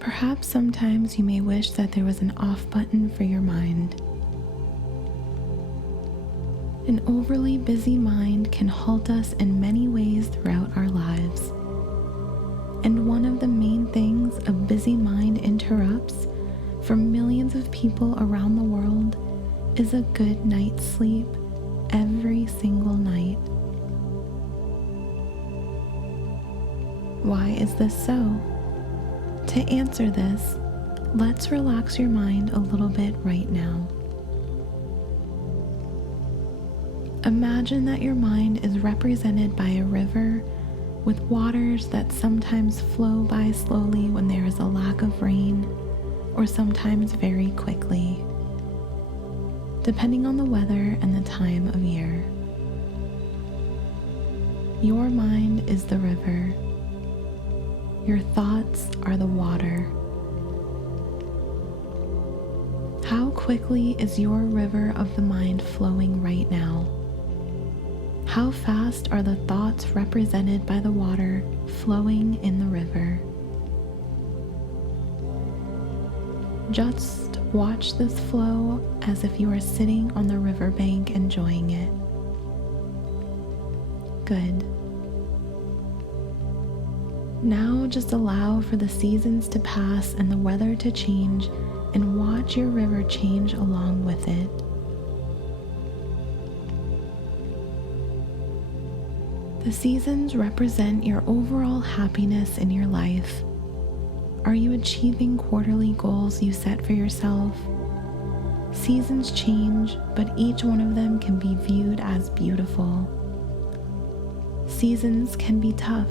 Perhaps sometimes you may wish that there was an off button for your mind. An overly busy mind can halt us in many ways throughout our lives. And one of the main things a busy mind interrupts for millions of people around the world is a good night's sleep every single night. Why is this so? To answer this, let's relax your mind a little bit right now. Imagine that your mind is represented by a river with waters that sometimes flow by slowly when there is a lack of rain, or sometimes very quickly, depending on the weather and the time of year. Your mind is the river. Your thoughts are the water. How quickly is your river of the mind flowing right now? How fast are the thoughts represented by the water flowing in the river? Just watch this flow as if you are sitting on the riverbank enjoying it. Good. Now just allow for the seasons to pass and the weather to change, and watch your river change along with it. The seasons represent your overall happiness in your life. Are you achieving quarterly goals you set for yourself? Seasons change, but each one of them can be viewed as beautiful. Seasons can be tough,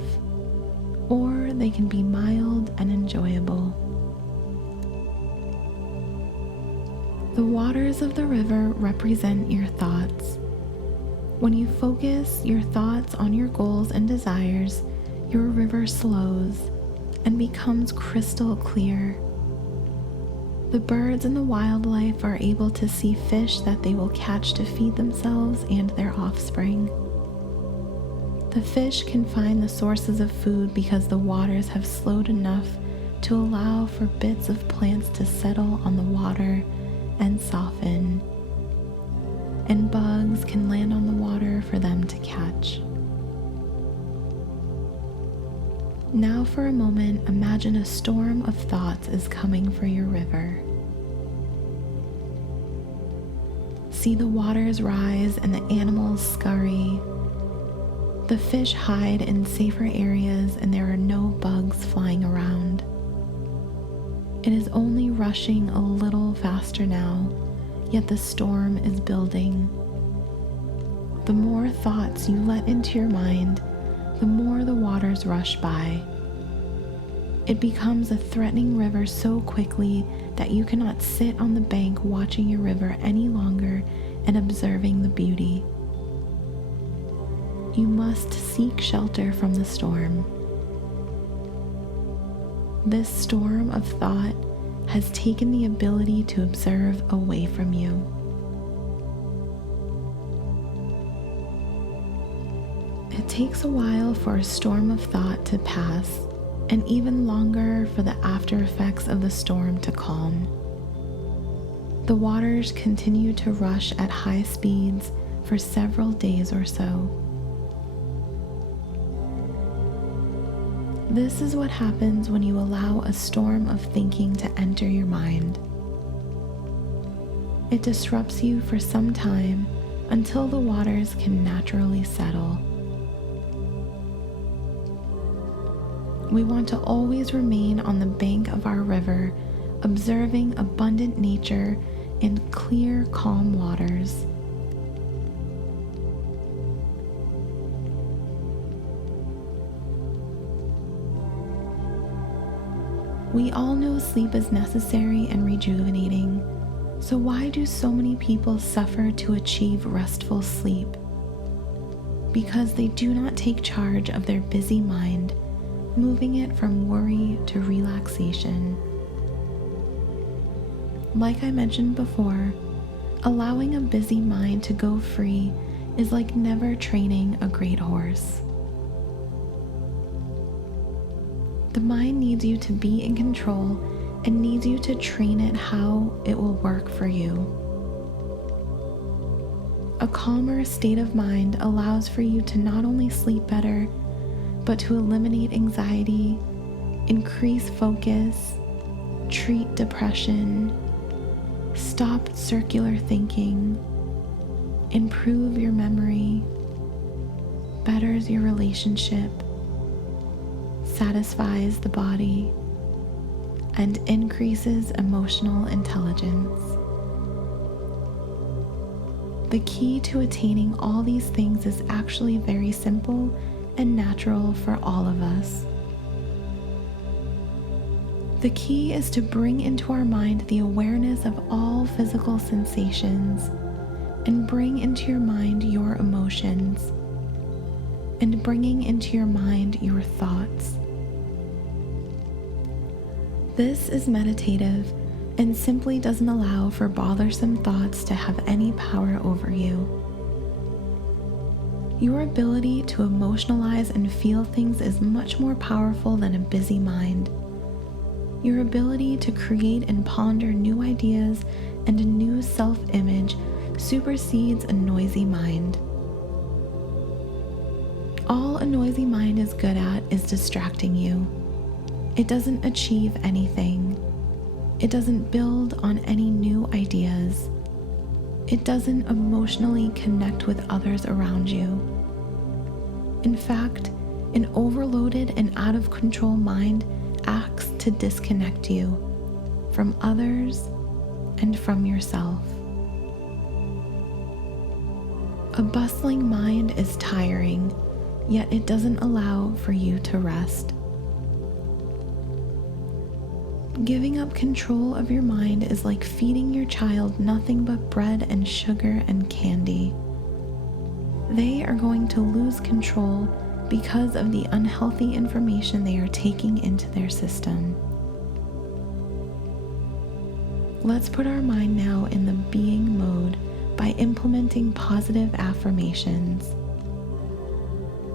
or they can be mild and enjoyable. The waters of the river represent your thoughts. When you focus your thoughts on your goals and desires, your river slows and becomes crystal clear. The birds and the wildlife are able to see fish that they will catch to feed themselves and their offspring. The fish can find the sources of food because the waters have slowed enough to allow for bits of plants to settle on the water and soften. And bugs can land on the water for them to catch. Now for a moment, imagine a storm of thoughts is coming for your river. See the waters rise and the animals scurry. The fish hide in safer areas and there are no bugs flying around. It is only rushing a little faster now, yet the storm is building. The more thoughts you let into your mind, the more the waters rush by. It becomes a threatening river so quickly that you cannot sit on the bank watching your river any longer and observing the beauty. You must seek shelter from the storm. This storm of thought has taken the ability to observe away from you. It takes a while for a storm of thought to pass, and even longer for the after effects of the storm to calm. The waters continue to rush at high speeds for several days or so. This is what happens when you allow a storm of thinking to enter your mind. It disrupts you for some time until the waters can naturally settle. We want to always remain on the bank of our river, observing abundant nature and clear, calm waters. We all know sleep is necessary and rejuvenating, so why do so many people suffer to achieve restful sleep? Because they do not take charge of their busy mind, moving it from worry to relaxation. Like I mentioned before, allowing a busy mind to go free is like never training a great horse. The mind needs you to be in control and needs you to train it how it will work for you. A calmer state of mind allows for you to not only sleep better, but to eliminate anxiety, increase focus, treat depression, stop circular thinking, improve your memory, betters your relationship, satisfies the body, and increases emotional intelligence. The key to attaining all these things is actually very simple and natural for all of us. The key is to bring into our mind the awareness of all physical sensations and bring into your mind your emotions and bringing into your mind your thoughts. This is meditative and simply doesn't allow for bothersome thoughts to have any power over you. Your ability to emotionalize and feel things is much more powerful than a busy mind. Your ability to create and ponder new ideas and a new self-image supersedes a noisy mind. All a noisy mind is good at is distracting you. It doesn't achieve anything. It doesn't build on any new ideas. It doesn't emotionally connect with others around you. In fact, an overloaded and out of control mind acts to disconnect you from others and from yourself. A bustling mind is tiring, yet it doesn't allow for you to rest. Giving up control of your mind is like feeding your child nothing but bread and sugar and candy. They are going to lose control because of the unhealthy information they are taking into their system. Let's put our mind now in the being mode by implementing positive affirmations.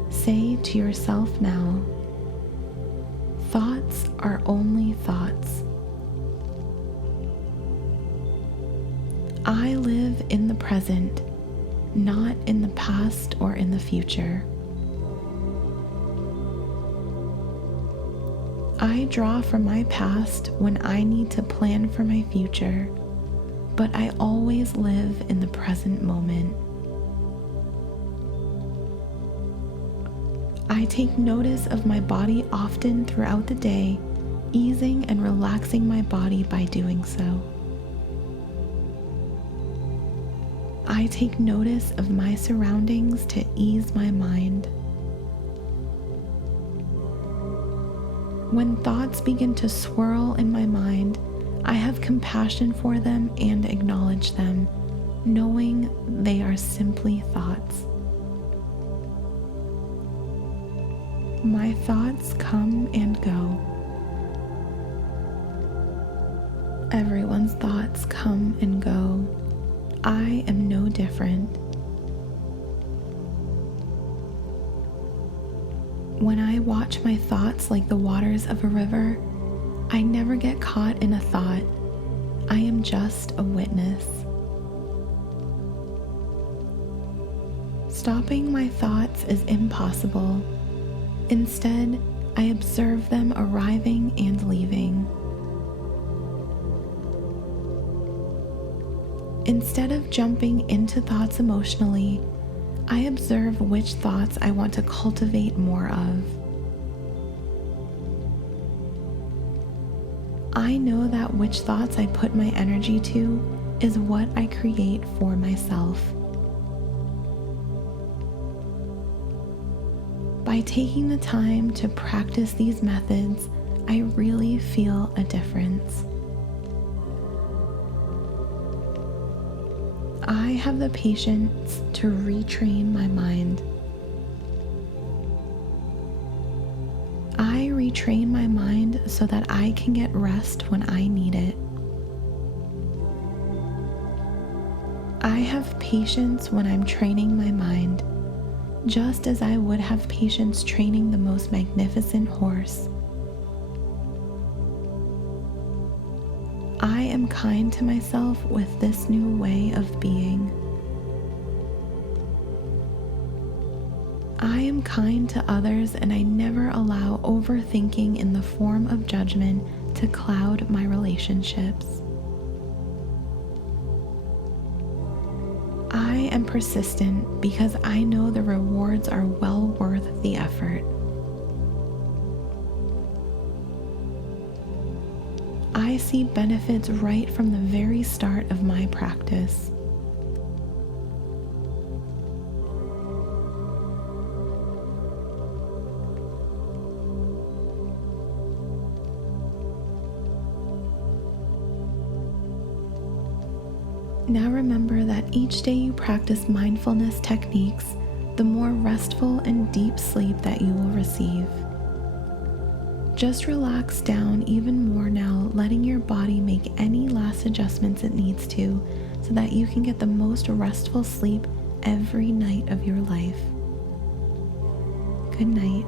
Say to yourself now, thoughts are only thoughts. I live in the present, not in the past or in the future. I draw from my past when I need to plan for my future, but I always live in the present moment. I take notice of my body often throughout the day, easing and relaxing my body by doing so. I take notice of my surroundings to ease my mind. When thoughts begin to swirl in my mind, I have compassion for them and acknowledge them, knowing they are simply thoughts. My thoughts come and go. Everyone's thoughts come and go. I am no different. When I watch my thoughts like the waters of a river, I never get caught in a thought. I am just a witness. Stopping my thoughts is impossible. Instead, I observe them arriving and leaving. Instead of jumping into thoughts emotionally, I observe which thoughts I want to cultivate more of. I know that which thoughts I put my energy to is what I create for myself. By taking the time to practice these methods, I really feel a difference. I have the patience to retrain my mind. I retrain my mind so that I can get rest when I need it. I have patience when I'm training my mind, just as I would have patience training the most magnificent horse. I am kind to myself with this new way of being. I am kind to others, and I never allow overthinking in the form of judgment to cloud my relationships. I am persistent because I know the rewards are well worth the effort. I see benefits right from the very start of my practice. Now remember that each day you practice mindfulness techniques, the more restful and deep sleep that you will receive. Just relax down even more now, letting your body make any last adjustments it needs to so that you can get the most restful sleep every night of your life. Good night.